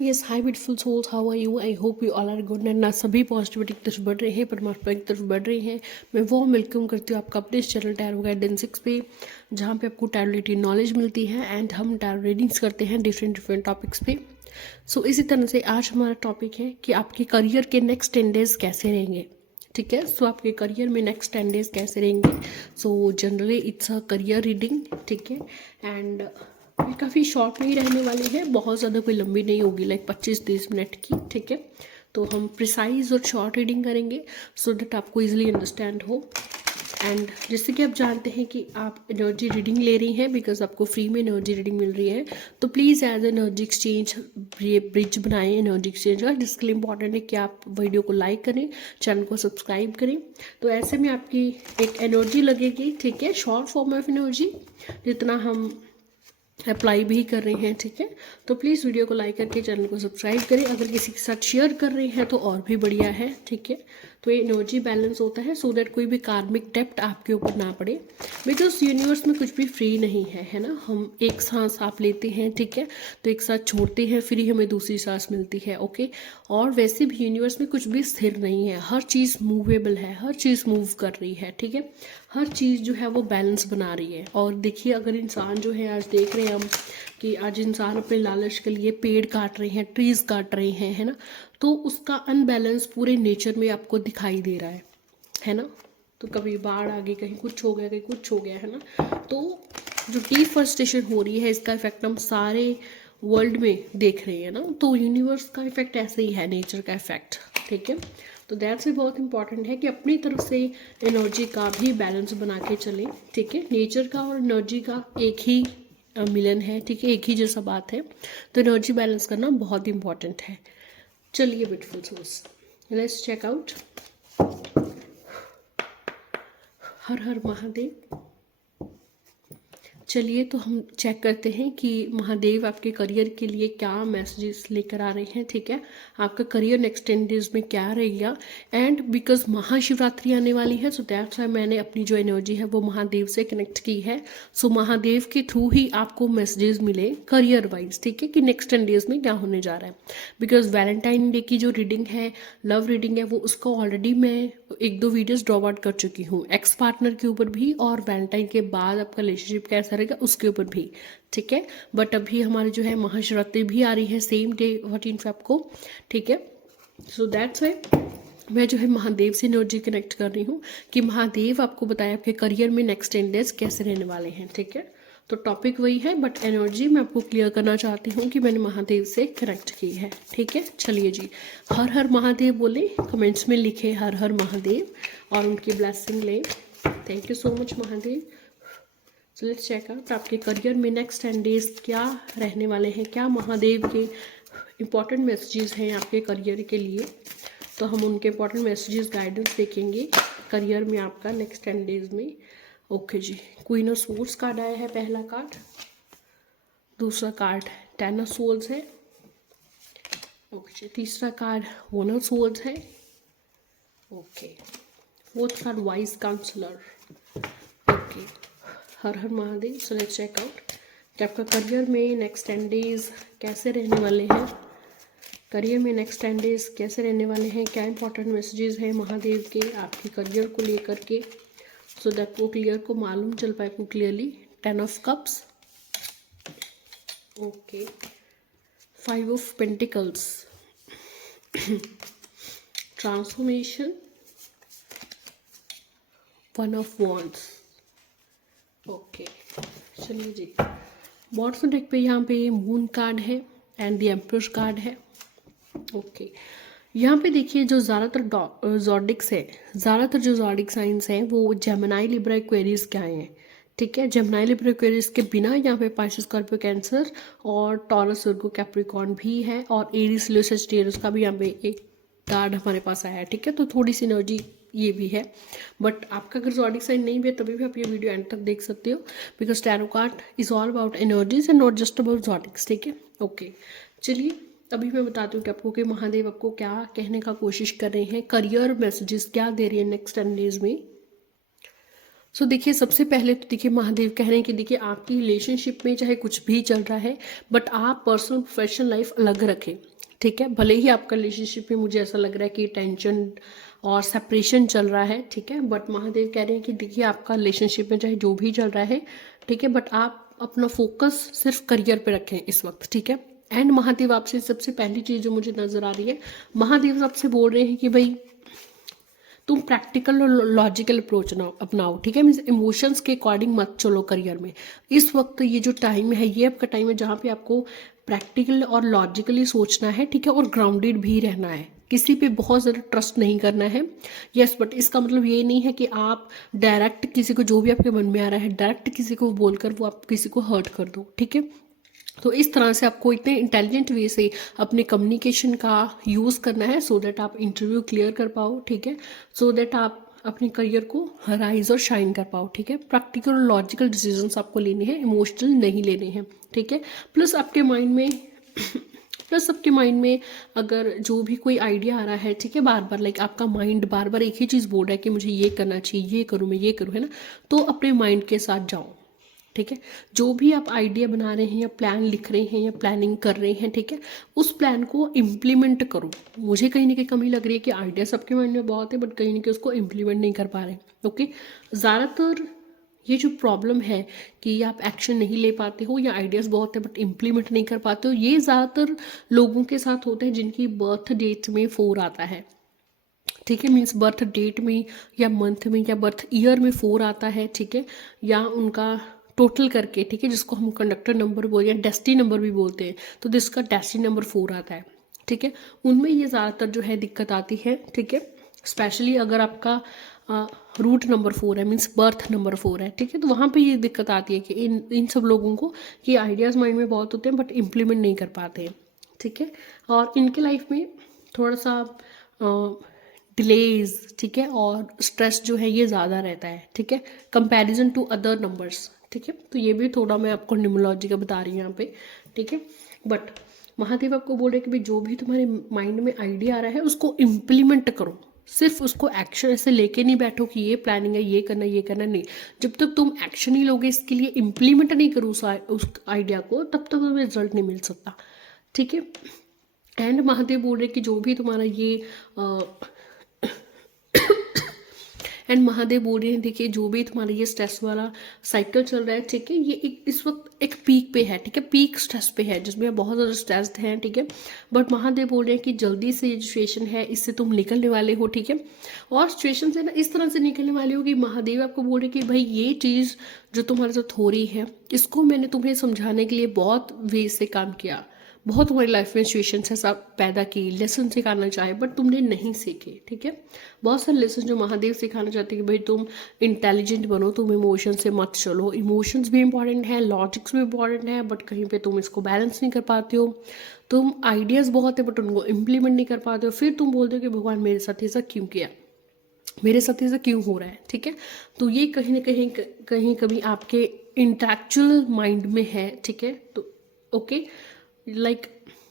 Yes, hi beautiful souls, how are you? I hope you all are good and ना सभी positivity की तरफ बढ़ रहे हैं, परमात्मा की तरफ बढ़ रहे हैं। मैं वो वेलकम करती हूँ आपका अपने इस चैनल टैरो गाइडेंस पे, जहाँ पे आपको टैरो रिलेटेड नॉलेज मिलती है एंड हम टैरो रीडिंग्स करते हैं डिफरेंट टॉपिक्स पे। सो इसी तरह से आज हमारा टॉपिक है कि आपके करियर के नेक्स्ट 10 डेज कैसे रहेंगे। ठीक है, सो आपके करियर में नेक्स्ट 10 डेज कैसे रहेंगे। So generally it's a career reading. ठीक है, एंड ये काफ़ी शॉर्ट में ही रहने वाली है, बहुत ज़्यादा कोई लंबी नहीं होगी, लाइक 25-30 मिनट की। ठीक है, तो हम प्रिसाइज और शॉर्ट रीडिंग करेंगे सो दैट आपको इजीली अंडरस्टैंड हो। एंड जैसे कि आप जानते हैं कि आप एनर्जी रीडिंग ले रही हैं बिकॉज आपको फ्री में एनर्जी रीडिंग मिल रही है, तो please as energy exchange bridge बनाएं एनर्जी एक्सचेंज का, जिसके लिए इंपॉर्टेंट है कि आप वीडियो को लाइक करें, चैनल को सब्सक्राइब करें। तो ऐसे में आपकी एक एनर्जी लगेगी। ठीक है, शॉर्ट फॉर्म ऑफ एनर्जी जितना हम अप्लाई भी कर रहे हैं। ठीक है, तो प्लीज़ वीडियो को लाइक करके चैनल को सब्सक्राइब करें। अगर किसी के साथ शेयर कर रहे हैं तो और भी बढ़िया है। ठीक है, तो ये एनर्जी बैलेंस होता है सो दैट कोई भी कार्मिक डेप्ट आपके ऊपर ना पड़े, बिकॉज यूनिवर्स में कुछ भी फ्री नहीं है ना। हम एक सांस आप लेते हैं, ठीक है, तो एक सांस छोड़ते हैं, फिर ही हमें दूसरी सांस मिलती है। ओके, और वैसे भी यूनिवर्स में कुछ भी स्थिर नहीं है, हर चीज़ मूवेबल है, हर चीज़ मूव कर रही है। ठीक है, हर चीज़ जो है वो बैलेंस बना रही है। और देखिए, अगर इंसान जो है, आज देख रहे हैं हम कि आज इंसान अपने लालच के लिए पेड़ काट रहे हैं, ट्रीज काट रहे हैं, है ना, तो उसका अनबैलेंस पूरे नेचर में आपको दिखाई दे रहा है ना। तो कभी बाढ़ आ गई, कहीं कुछ हो गया, कहीं कुछ हो गया, है ना। तो जो डिफॉरेस्टेशन हो रही है, इसका इफेक्ट हम सारे वर्ल्ड में देख रहे हैं ना। तो यूनिवर्स का इफेक्ट ऐसे ही है, नेचर का इफेक्ट। ठीक है, तो दैट्स भी बहुत इंपॉर्टेंट है कि अपनी तरफ से एनर्जी का भी बैलेंस बना के चलें। ठीक है, नेचर का और एनर्जी का एक ही मिलन है। ठीक है, एक ही जैसा बात है, तो एनर्जी बैलेंस करना बहुत इंपॉर्टेंट है। चलिए beautiful souls, let's check out. Har हर महादेव। चलिए, तो हम चेक करते हैं कि महादेव आपके करियर के लिए क्या मैसेजेस लेकर आ रहे हैं। ठीक है, आपका करियर नेक्स्ट 10 डेज में क्या रहेगा। एंड बिकॉज महाशिवरात्रि आने वाली है, सो दैट्स व्हाई मैंने अपनी जो एनर्जी है वो महादेव से कनेक्ट की है। सो महादेव के थ्रू ही आपको मैसेजेस मिले करियर वाइज। ठीक है, कि नेक्स्ट 10 डेज में क्या होने जा रहा है। बिकॉज वैलेंटाइन डे की जो रीडिंग है, लव रीडिंग है, वो उसको ऑलरेडी मैं 1-2 वीडियोस ड्रॉप आउट कर चुकी हूँ, एक्स पार्टनर के ऊपर भी और वैलेंटाइन के बाद आपका रिलेशनशिप कैसा रहेगा उसके ऊपर भी। ठीक है, बट अभी हमारी जो है महाशिवरात्रि भी आ रही है सेम डे 14 फेब को। ठीक है, सो दैट्स वाई मैं जो है महादेव से एनर्जी कनेक्ट कर रही हूँ कि महादेव आपको बताया आपके करियर में नेक्स्ट 10 डेज कैसे रहने वाले हैं। ठीक है, तो टॉपिक वही है, बट एनर्जी मैं आपको क्लियर करना चाहती हूँ कि मैंने महादेव से कनेक्ट की है। ठीक है, चलिए जी, हर हर महादेव बोले, कमेंट्स में लिखे हर हर महादेव और उनकी ब्लेसिंग लें। Thank you so much Mahadev. So let's check out आपके करियर में नेक्स्ट 10 डेज क्या रहने वाले हैं, क्या महादेव के इम्पॉर्टेंट मैसेजेस हैं आपके करियर के लिए। तो हम उनके इंपॉर्टेंट मैसेजेस गाइडेंस देखेंगे करियर में आपका नेक्स्ट 10 डेज में। ओके जी, क्वीन ऑफ सोर्ड्स कार्ड आया है पहला कार्ड, दूसरा कार्ड 10 ऑफ सोर्ड्स है। ओके जी, तीसरा कार्ड 1 ऑफ सोर्ड्स है। Okay, fourth card wise counsellor. Okay, हर हर Mahadev. So let's check out कि आपका करियर में नेक्स्ट 10 डेज कैसे रहने वाले हैं। करियर में नेक्स्ट 10 डेज कैसे रहने वाले हैं, क्या इंपॉर्टेंट मैसेजेस हैं महादेव के आपके करियर को लेकर के, सो दैट वो क्लियर को मालूम चल पाए आपको clearly. 10 of cups. Okay, 5 of pentacles, transformation, 1 of wands. Okay, चलिए जी, बॉटम डेक पे यहाँ पे मून कार्ड है एंड द एम्प्रेस कार्ड है। ओके, यहाँ पे देखिए जो ज़्यादातर जॉडिक्स है, ज़्यादातर जो जॉडिक साइंस हैं वो जेमिनी लिब्रा एक्वेरियस के आए हैं। ठीक है, जेमिनी लिब्रा एक्वेरियस के बिना यहाँ पे पाइसेस स्कॉर्पियो कैंसर और टॉरस वर्गो कैप्रिकॉर्न भी है और एरीज लियो सजिटेरियस का भी यहाँ पे एक कार्ड हमारे पास आया है। ठीक है, तो थोड़ी सी एनर्जी ये भी है, बट आपका अगर जॉडिक साइन नहीं भी है तभी भी आप ये वीडियो एंड तक देख सकते हो, because tarot card is all about energies and not just about zodiacs. ठीक है, ओके, चलिए अभी मैं बताती हूँ कि आपको कि महादेव आपको क्या कहने का कोशिश कर रहे हैं, करियर मैसेजेस क्या दे रही है नेक्स्ट 10 डेज में। सो देखिए, सबसे पहले तो देखिए महादेव कह रहे हैं कि देखिए आपकी रिलेशनशिप में चाहे कुछ भी चल रहा है, बट आप पर्सनल प्रोफेशनल लाइफ अलग रखें। ठीक है। भले ही आपका रिलेशनशिप में मुझे ऐसा लग रहा है कि टेंशन और सेपरेशन चल रहा है, ठीक है, बट महादेव कह रहे हैं कि देखिए आपका रिलेशनशिप में चाहे जो भी चल रहा है, ठीक है, बट आप अपना फोकस सिर्फ करियर पे रखें इस वक्त, ठीक है। एंड महादेव आपसे सबसे पहली चीज़ जो मुझे नज़र आ रही है, महादेव आपसे बोल रहे हैं कि भाई तुम प्रैक्टिकल और लॉजिकल अप्रोच ना अपनाओ, ठीक है। मीन्स इमोशंस के अकॉर्डिंग मत चलो करियर में। इस वक्त ये जो टाइम है ये आपका टाइम है जहाँ पे आपको प्रैक्टिकल और लॉजिकली सोचना है, ठीक है, और ग्राउंडेड भी रहना है। किसी पे बहुत ज़्यादा ट्रस्ट नहीं करना है। यस, बट इसका मतलब ये नहीं है कि आप डायरेक्ट किसी को जो भी आपके मन में आ रहा है डायरेक्ट किसी को बोलकर वो आप किसी को हर्ट कर दो, ठीक है। तो इस तरह से आपको इतने इंटेलिजेंट वे से अपने कम्युनिकेशन का यूज़ करना है सो दैट आप इंटरव्यू क्लियर कर पाओ, ठीक है, सो दैट आप अपने करियर को राइज और शाइन कर पाओ, ठीक है। प्रैक्टिकल और लॉजिकल डिसीजंस आपको लेने हैं, इमोशनल नहीं लेने हैं, ठीक है। प्लस आपके माइंड में अगर जो भी कोई आइडिया आ रहा है, ठीक है, बार बार लाइक आपका माइंड बार बार एक ही चीज़ बोल रहा है कि मुझे ये करना चाहिए, ये करूँ मैं, ये करूँ, है ना, तो अपने माइंड के साथ जाओ, ठीक है। जो भी आप आइडिया बना रहे हैं या प्लान लिख रहे हैं या प्लानिंग कर रहे हैं, ठीक है, उस प्लान को इम्प्लीमेंट करो। मुझे कहीं ना कहीं कमी लग रही है कि आइडिया सबके माइंड में बहुत है बट कहीं ना कहीं उसको इम्प्लीमेंट नहीं कर पा रहे, ओके। ज़्यादातर ये जो प्रॉब्लम है कि आप एक्शन नहीं ले पाते हो या आइडियाज़ बहुत है बट इम्प्लीमेंट नहीं कर पाते हो, ये ज़्यादातर लोगों के साथ होता है जिनकी बर्थ डेट में 4 आता है, ठीक है। मीन्स बर्थ डेट में या मंथ में या बर्थ ईयर में 4 आता है, ठीक है, या उनका टोटल करके, ठीक है, जिसको हम कंडक्टर नंबर बोलते हैं, डेस्टिनी नंबर भी बोलते हैं, तो जिसका डेस्टिनी नंबर 4 आता है, ठीक है, उनमें ये ज़्यादातर जो है दिक्कत आती है, ठीक है। स्पेशली अगर आपका रूट नंबर 4 है, मीन्स बर्थ नंबर 4 है, ठीक है, तो वहाँ पे ये दिक्कत आती है कि इन सब लोगों को ये आइडियाज़ माइंड में बहुत होते हैं बट इम्प्लीमेंट नहीं कर पाते हैं, ठीक है। और इनके लाइफ में थोड़ा सा डिलेज, ठीक है, और स्ट्रेस जो है ये ज़्यादा रहता है, ठीक है, कंपैरिजन टू अदर नंबर्स, ठीक है। तो ये भी थोड़ा मैं आपको न्यूमरोलॉजी का बता रही हूँ यहाँ पे, ठीक है। बट महादेव आपको बोल रहे हैं कि भाई जो भी तुम्हारे माइंड में आइडिया आ रहा है उसको इम्प्लीमेंट करो, सिर्फ उसको एक्शन ऐसे लेके नहीं बैठो कि ये प्लानिंग है, ये करना नहीं। जब तक तुम एक्शन ही लोगे, इसके लिए इम्प्लीमेंट नहीं करो उस आइडिया को, तब तक तुम्हें रिजल्ट नहीं मिल सकता, ठीक है। एंड महादेव बोल रहे कि जो भी तुम्हारा ये एंड महादेव बोल रहे हैं देखिए जो भी तुम्हारा ये स्ट्रेस वाला साइकिल चल रहा है, ठीक है, ये इस वक्त एक पीक पे है, ठीक है, पीक स्ट्रेस पे है जिसमें आप बहुत ज़्यादा स्ट्रेस्ड हैं, ठीक है। बट महादेव बोल रहे हैं कि जल्दी से ये सिचुएशन है इससे तुम निकलने वाले हो, ठीक है। और सिचुएशन से ना इस तरह से निकलने वाले हो कि महादेव आपको बोल रहे हैं कि भाई ये चीज़ जो तुम्हारे साथ हो रही है इसको मैंने तुम्हें समझाने के लिए बहुत वे से काम किया, बहुत तुम्हारी लाइफ में सिचुएशन ऐसा पैदा की, लेसन सिखाना चाहे बट तुमने नहीं सीखे, ठीक है। बहुत सारे लेसन जो महादेव सिखाना चाहते हैं कि भाई तुम इंटेलिजेंट बनो, तुम इमोशन से मत चलो, इमोशंस भी इंपॉर्टेंट है, लॉजिक्स भी इंपॉर्टेंट है, बट कहीं पे तुम इसको बैलेंस नहीं कर पाते हो, तुम आइडियाज़ बहुत है बट उनको इम्प्लीमेंट नहीं कर पाते हो, फिर तुम बोलते हो कि भगवान मेरे साथ ऐसा क्यों किया, मेरे साथ ऐसा क्यों हो रहा है, ठीक है। तो ये कहीं ना कहीं कभी आपके इंटेलेक्चुअल माइंड में है, ठीक है। तो ओके, लाइक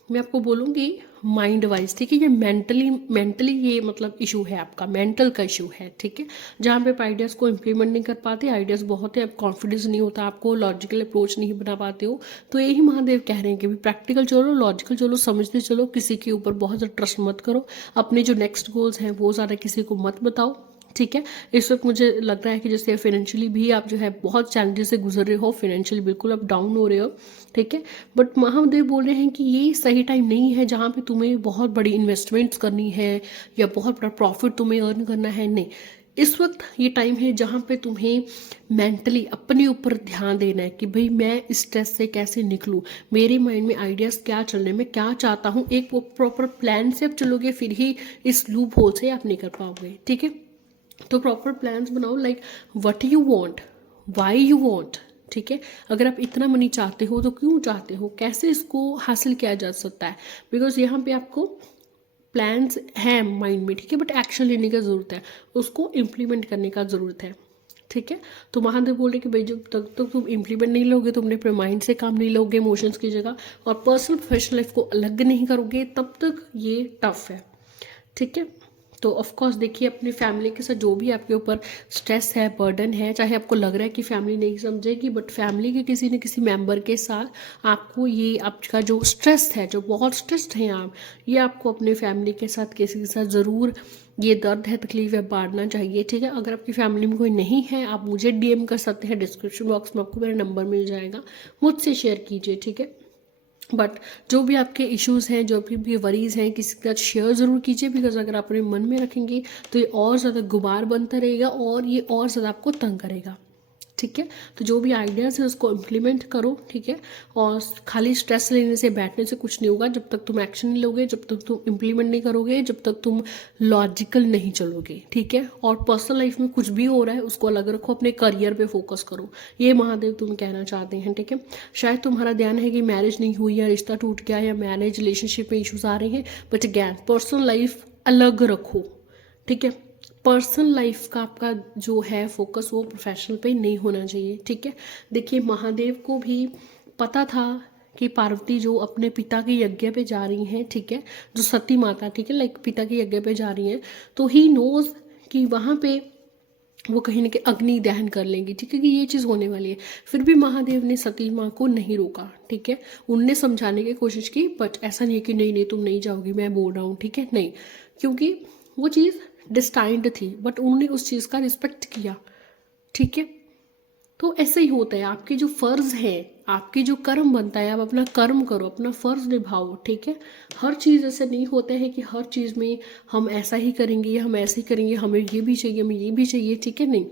मैं आपको बोलूँगी माइंड वाइज, ठीक है, ये मेंटली ये मतलब इशू है, आपका मेंटल का इशू है, ठीक है, जहाँ पे आप आइडियाज़ को इम्प्लीमेंट नहीं कर पाते, आइडियाज़ बहुत है, आप कॉन्फिडेंस नहीं होता, आपको लॉजिकल अप्रोच नहीं बना पाते हो। तो यही महादेव कह रहे हैं कि भी प्रैक्टिकल चलो, लॉजिकल चलो, समझते चलो, किसी के ऊपर बहुत ज़्यादा ट्रस्ट मत करो, अपने जो नेक्स्ट गोल्स हैं वो ज़्यादा किसी को मत बताओ, ठीक है। इस वक्त मुझे लग रहा है कि जैसे फाइनेंशियली भी आप जो है बहुत चैलेंजेस से गुजर रहे हो, फाइनेंशियली बिल्कुल आप डाउन हो रहे हो, ठीक है। बट महादेव बोल रहे हैं कि ये सही टाइम नहीं है जहाँ पे तुम्हें बहुत बड़ी इन्वेस्टमेंट्स करनी है या बहुत बड़ा प्रॉफिट तुम्हें अर्न करना है, नहीं। इस वक्त ये टाइम है जहाँ पे तुम्हें मेंटली अपने ऊपर ध्यान देना है कि भाई मैं इस स्ट्रेस से कैसे निकलूँ, मेरे माइंड में आइडियाज़ क्या चल रहे हैं, मैं क्या चाहता हूँ, एक प्रॉपर प्लान से आप चलोगे फिर ही इस लूप होल से आप निकल पाओगे, ठीक है। तो प्रॉपर प्लान्स बनाओ, like what you want, why you want, ठीक है। अगर आप इतना मनी चाहते हो तो क्यों चाहते हो, कैसे इसको हासिल किया जा सकता है, बिकॉज यहाँ पे आपको प्लान्स हैं माइंड में, ठीक है, बट एक्शन लेने की ज़रूरत है, उसको इम्प्लीमेंट करने का ज़रूरत है, ठीक है। तो महादेव बोल रहे कि भाई जब तक तो तुम इम्प्लीमेंट नहीं लोगे, तुमने अपने माइंड से काम नहीं लोगे इमोशंस की जगह, और पर्सनल प्रोफेशनल लाइफ को अलग नहीं करोगे, तब तक ये टफ है, ठीक है। तो ऑफ कोर्स देखिए, अपनी फैमिली के साथ जो भी आपके ऊपर स्ट्रेस है, बर्डन है, चाहे आपको लग रहा है कि फैमिली नहीं समझेगी, बट फैमिली के किसी न किसी मेंबर के साथ आपको ये आपका जो स्ट्रेस है, जो बहुत स्ट्रेस्ड हैं आप, ये आपको अपने फैमिली के साथ किसी के साथ ज़रूर ये दर्द है, तकलीफ है, बांटना चाहिए, ठीक है। अगर आपकी फैमिली में कोई नहीं है, आप मुझे डीएम कर सकते हैं, डिस्क्रिप्शन बॉक्स में आपको मेरा नंबर मिल जाएगा, मुझसे शेयर कीजिए, ठीक है। बट जो भी आपके इश्यूज़ हैं, जो भी वरीज़ हैं, किसी के साथ शेयर ज़रूर कीजिए, बिकॉज अगर आप अपने मन में रखेंगे तो ये और ज़्यादा गुबार बनता रहेगा और ये और ज़्यादा आपको तंग करेगा, ठीक है। तो जो भी आइडियाज़ है उसको इम्प्लीमेंट करो, ठीक है। और खाली स्ट्रेस लेने से, बैठने से कुछ नहीं होगा। जब तक तुम एक्शन नहीं लोगे, जब तक तुम इम्प्लीमेंट नहीं करोगे, जब तक तुम लॉजिकल नहीं चलोगे, ठीक है। और पर्सनल लाइफ में कुछ भी हो रहा है उसको अलग रखो, अपने करियर पे फोकस करो, ये महादेव तुम कहना चाहते हैं, ठीक है। शायद तुम्हारा ध्यान है कि मैरिज नहीं हुई या रिश्ता टूट गया या मैरिज रिलेशनशिप में इशूज़ आ रहे हैं, बट अगैन पर्सनल लाइफ अलग रखो, ठीक है। पर्सनल लाइफ का आपका जो है फोकस वो प्रोफेशनल पे नहीं होना चाहिए, ठीक है। देखिए, महादेव को भी पता था कि पार्वती जो अपने पिता के यज्ञ पे जा रही हैं, ठीक है, जो सती माता, ठीक है, लाइक पिता के यज्ञ पे जा रही हैं, तो ही नोज कि वहाँ पे वो कहीं ना कहीं अग्नि दहन कर लेंगी, ठीक है, कि ये चीज़ होने वाली है। फिर भी महादेव ने सती माँ को नहीं रोका, ठीक है। उनने समझाने की कोशिश की, बट ऐसा नहीं है कि नहीं नहीं तुम नहीं जाओगी, मैं बोल रहा हूँ, ठीक है, नहीं, क्योंकि वो चीज़ डिस्टाइंड थी, बट उन्होंने उस चीज़ का रिस्पेक्ट किया, ठीक है। तो ऐसे ही होता है, आपके जो फ़र्ज़ है, आपकी जो कर्म बनता है, आप अपना कर्म करो, अपना फ़र्ज़ निभाओ, ठीक है। हर चीज़ ऐसे नहीं होता है कि हर चीज़ में हम ऐसा ही करेंगे या हम ऐसे ही करेंगे, हमें ये भी चाहिए, हमें ये भी चाहिए, ठीक है, नहीं।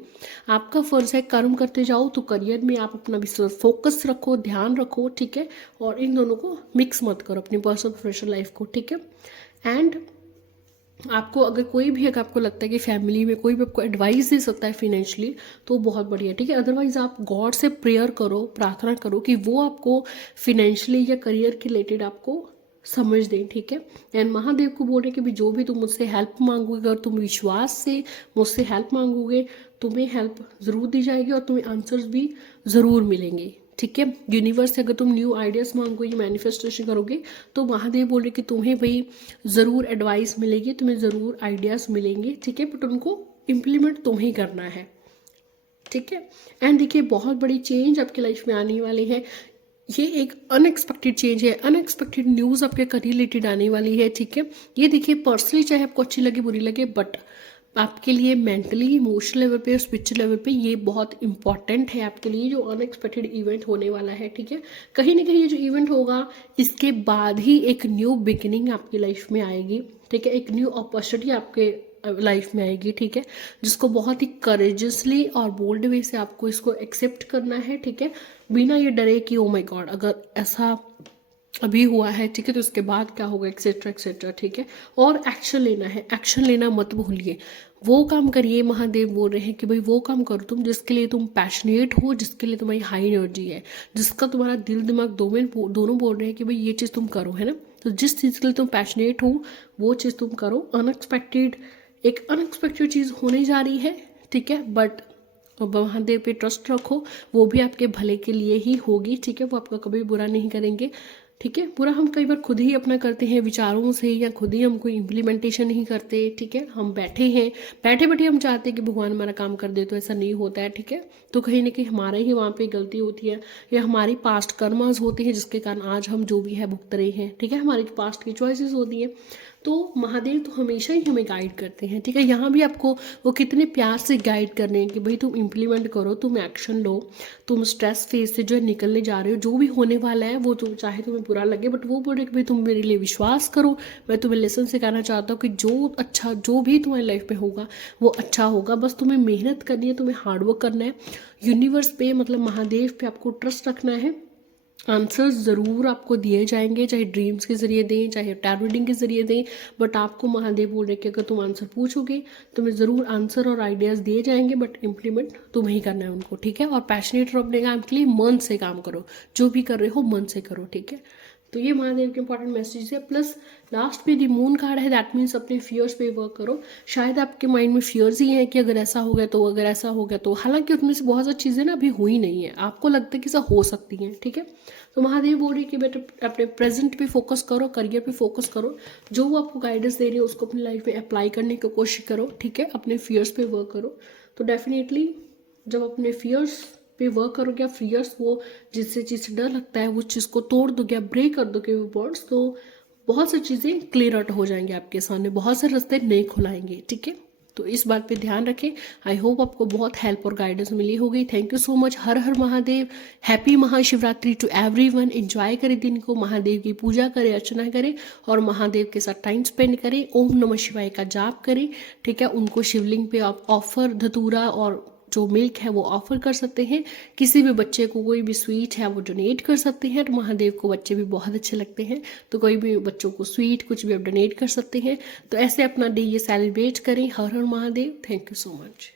आपका फ़र्ज़ है कर्म करते जाओ, तो करियर में आप अपना भी फोकस रखो, ध्यान रखो, ठीक है। और इन दोनों को मिक्स मत करो, अपनी पर्सनल प्रोफेशनल लाइफ को, ठीक है। एंड आपको अगर कोई भी, अगर आपको लगता है कि फैमिली में कोई भी आपको एडवाइस दे सकता है फिनेंशियली, तो बहुत बढ़िया, ठीक है। अदरवाइज आप गॉड से प्रेयर करो, प्रार्थना करो कि वो आपको फिनेंशियली या करियर के रिलेटेड आपको समझ दें, ठीक है। एंड महादेव को बोल रहे कि भी जो भी तुम मुझसे हेल्प मांगोगे और तुम विश्वास से मुझसे हेल्प मांगोगे, तुम्हें हेल्प ज़रूर दी जाएगी और तुम्हें आंसर्स भी ज़रूर मिलेंगे, ठीक है। यूनिवर्स से अगर तुम न्यू आइडियाज़ मांगोगे, मैनिफेस्टेशन करोगे, तो महादेव बोल रहे कि तुम्हें भाई ज़रूर एडवाइस मिलेगी, तुम्हें ज़रूर आइडियाज़ मिलेंगे, ठीक है, बट उनको इम्प्लीमेंट तुम्हें करना है, ठीक है। एंड देखिए, बहुत बड़ी चेंज आपकी लाइफ में आने वाली है, ये एक अनएक्सपेक्टेड चेंज है, अनएक्सपेक्टेड न्यूज़ आपके करियर रिलेटेड आने वाली है, ठीक है। ये देखिए, पर्सनली चाहे आपको अच्छी लगे बुरी लगे, बट आपके लिए मेंटली, इमोशनल लेवल पे और स्पिरिचुअल लेवल पे ये बहुत इंपॉर्टेंट है आपके लिए, जो अनएक्सपेक्टेड इवेंट होने वाला है, ठीक है। कहीं ना कहीं ये जो इवेंट होगा, इसके बाद ही एक न्यू बिगिनिंग आपकी लाइफ में आएगी, ठीक है। एक न्यू अपॉर्चुनिटी आपके लाइफ में आएगी, ठीक है, जिसको बहुत ही करेजसली और बोल्ड वे से आपको इसको एक्सेप्ट करना है, ठीक है। बिना ये डरे कि ओ माय गॉड अगर ऐसा अभी हुआ है, ठीक है, तो उसके बाद क्या होगा, एक्सेट्रा एक्सेट्रा, ठीक है। और एक्शन लेना है, एक्शन लेना मत भूलिए, वो काम करिए। महादेव बोल रहे हैं कि भाई वो काम करो तुम जिसके लिए तुम पैशनेट हो, जिसके लिए तुम्हारी हाई एनर्जी है, जिसका तुम्हारा दिल दिमाग दोनों बोल रहे हैं कि भाई ये चीज़ तुम करो, है ना। तो जिस चीज़ के लिए तुम पैशनेट हो वो चीज़ तुम करो। एक अनएक्सपेक्टेड चीज़ होने जा रही है, ठीक है, बट महादेव पे ट्रस्ट रखो, वो भी आपके भले के लिए ही होगी, ठीक है। वो आपका कभी बुरा नहीं करेंगे, ठीक है। बुरा हम कई बार खुद ही अपना करते हैं विचारों से, या खुद ही हम कोई इम्प्लीमेंटेशन नहीं करते, ठीक है। हम बैठे हैं, बैठे बैठे हम चाहते हैं कि भगवान हमारा काम कर दे, तो ऐसा नहीं होता है, ठीक है। तो कहीं ना कहीं हमारा ही वहाँ पे गलती होती है, या हमारी पास्ट कर्मास होती है जिसके कारण आज हम जो भी है भुगत रहे हैं, ठीक है। हमारी पास्ट की चॉइसेस होती हैं, तो महादेव तो हमेशा ही हमें गाइड करते हैं, ठीक है। यहाँ भी आपको वो कितने प्यार से गाइड कर रहे हैं कि भाई तुम इम्प्लीमेंट करो, तुम एक्शन लो, तुम स्ट्रेस फेज से जो है निकलने जा रहे हो, जो भी होने वाला है वो तुम चाहे तुम्हें बुरा लगे, बट वो बोले कि भाई तुम मेरे लिए विश्वास करो। मैं तुम्हें लेसन सिखाना चाहता हूँ कि जो भी तुम्हारी लाइफ में होगा वो अच्छा होगा, बस तुम्हें मेहनत करनी है, तुम्हें हार्डवर्क करना है, यूनिवर्स पे मतलब महादेव पे आपको ट्रस्ट रखना है। आंसर्स ज़रूर आपको दिए जाएंगे, चाहे ड्रीम्स के ज़रिए दें, चाहे टैरो रीडिंग के ज़रिए दें, बट आपको महादेव बोल रहे कि अगर तुम आंसर पूछोगे तुम्हें ज़रूर आंसर और आइडियाज़ दिए जाएंगे, बट इम्प्लीमेंट तुम्हें ही करना है उनको, ठीक है। और पैशनेट रहो अपने काम के लिए, मन से काम करो, जो भी कर रहे हो मन से करो, ठीक है। तो ये महादेव के इंपॉर्टेंट मैसेज है। प्लस लास्ट में द मून कार्ड है, दैट मीन्स अपने फियर्स पे वर्क करो। शायद आपके माइंड में फियर्स ही हैं कि अगर ऐसा हो गया तो, अगर ऐसा हो गया तो, हालांकि उसमें से बहुत सारी चीज़ें ना अभी हुई नहीं है, आपको लगता है कि ऐसा हो सकती हैं, ठीक है। तो महादेव बोल रही है कि बेटा अपने प्रेजेंट पे फोकस करो, करियर पे फोकस करो, जो वो आपको गाइडेंस दे रही है उसको अपनी लाइफ में अप्लाई करने की कोशिश करो, ठीक है। अपने फियर्स पे वर्क करो। तो डेफिनेटली जब अपने फियर्स पे वर्क करोगे, आप फियर्स वो जिससे चीज़ से डर लगता है वो चीज़ को तोड़ दोगे, आप ब्रेक कर दोगे वो बॉन्ड्स, तो बहुत सी चीज़ें क्लियर आउट हो जाएंगे आपके सामने, बहुत से रास्ते नए खुलाएंगे, ठीक है। तो इस बात पे ध्यान रखें। आई होप आपको बहुत हेल्प और गाइडेंस मिली होगी। Thank you so much. हर हर Mahadev. Happy Mahashivratri to everyone. Enjoy करें दिन को, महादेव की पूजा करें, अर्चना करें और महादेव के साथ टाइम स्पेंड करें। ओम नमः शिवाय का जाप करें, ठीक है। उनको शिवलिंग पे आप ऑफर धतूरा और जो मिल्क है वो ऑफर कर सकते हैं। किसी भी बच्चे को कोई भी स्वीट है वो डोनेट कर सकते हैं, और महादेव को बच्चे भी बहुत अच्छे लगते हैं, तो कोई भी बच्चों को स्वीट कुछ भी आप डोनेट कर सकते हैं। तो ऐसे अपना डे ये सेलिब्रेट करें। हर हर Mahadev. Thank you so much.